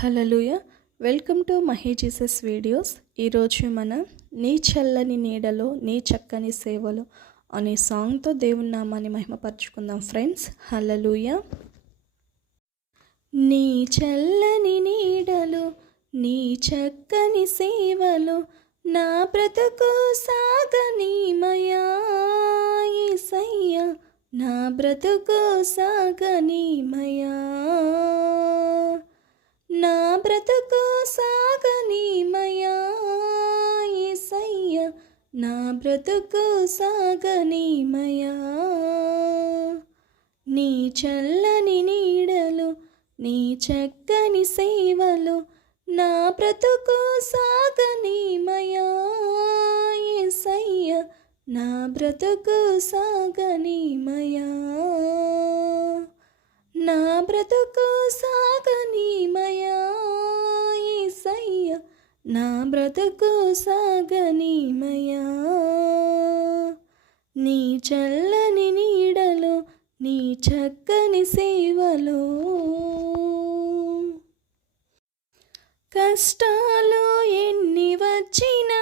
Hallelujah. Welcome to Mahi Jesus videos. ఈరోజు మనం నీ చల్లని నీడలో నీ చక్కని సేవలు అనే సాంగ్తో దేవుని నామాన్ని మహిమపరచుకుందాం ఫ్రెండ్స్. హల్లెలూయా. నీ చల్లని నీడలో నీ చక్కని సేవలు నా బ్రతుకు సాగనీమయా యేసయ్యా, నా బ్రతుకు సాగనీమయా, నా బ్రతుకు సాగనీమయా యేసయ్యా, నా బ్రతుకు సాగనీమయా. నీ చల్లని నీడలు నీ చక్కని సేవలు నా బ్రతుకు సాగనీమయా యేసయ్యా, నా బ్రతుకు సాగనీమయా, నా బ్రతుకు సాగనీమయా యేసయ్యా, నా బ్రతుకు సాగనీమయా. నీ చల్లని నీడలో నీ చక్కని సేవలో కష్టాలు ఎన్ని వచ్చినా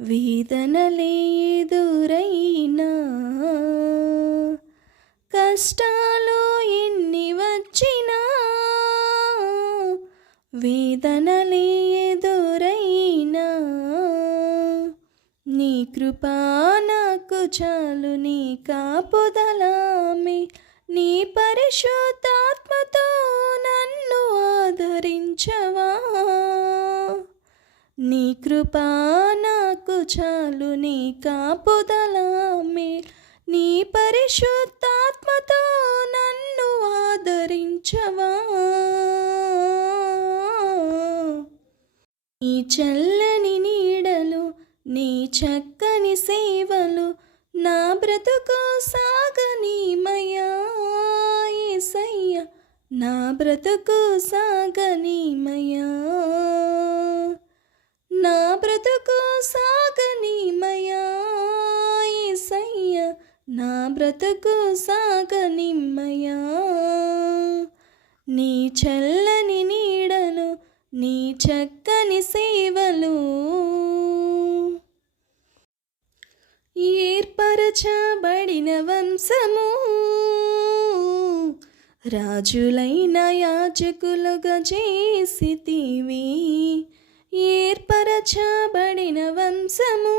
వేదనలే ఎదురైనా, కష్టాలు ఎన్ని వచ్చినా వేదనలే ఎదురైనా, నీ కృపా నాకు చాలు, నీ కాపుదలామే, నీ పరిశుద్ధాత్మతో నన్ను ఆదరించవా. నీ కృపా నాకు చాలు, నీ కాపుదలామే, నీ పరిశుద్ధాత్మతో నన్ను ఆదరించవా. నీ చల్లని నీడలు నీ చక్కని సేవలు నా బ్రతుకు సాగనీమయా యేసయ్యా, నా బ్రతుకు సాగనీమయా, నా బ్రతుకు సాగనీమయా యేసయ్యా, నా బ్రతుకు సాగనీమయా. నీ చల్లని నీడలు నీ చక్కని సేవలు ఏర్పరచబడిన వంశము, రాజులైన యాజకులుగా చేసితివి. ఏర్పరచబడిన వంశము,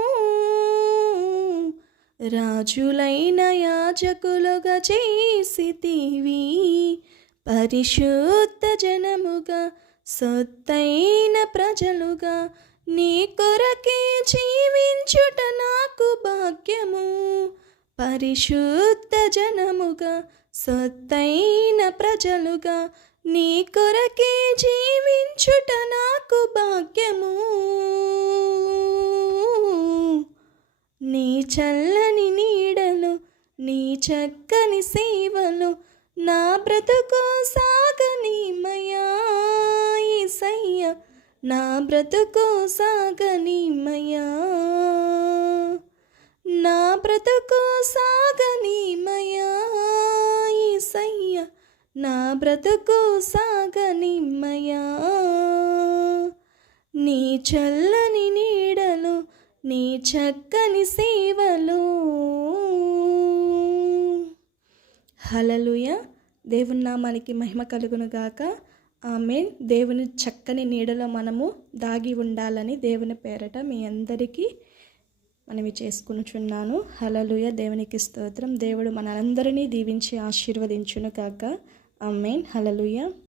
రాజులైన యాజకులుగా చేసితివి. పరిశుద్ధ జనముగా సొత్తైన ప్రజలుగా నీ కొరకే జీవించుట నాకు భాగ్యము. పరిశుద్ధ జనముగా సొత్తైన ప్రజలుగా నీ కొరకే జీవించుట నాకు భాగ్యము. నీ చల్లని నీడలు నీ చక్కని సేవలు నా బ్రతుకు సాగనీమయా యేసయ్యా, నా బ్రతుకు సాగనీమయా, నా బ్రతుకు సాగనీమయా యేసయ్యా, నా బ్రతుకు సాగనీమయా. నీ చల్లని నీడలు నీ చక్కని సేవలు. హల్లెలూయా. దేవుని నామానికి మహిమ కలుగును గాక. ఆమేన్. దేవుని చక్కని నీడలో మనము దాగి ఉండాలని దేవుని పేరట మీ అందరికీ మనవి చేసుకునుచున్నాను. హల్లెలూయా. దేవునికి స్తోత్రం. దేవుడు మనందరినీ దీవించి ఆశీర్వదించును గాక. ఆమేన్. హల్లెలూయా.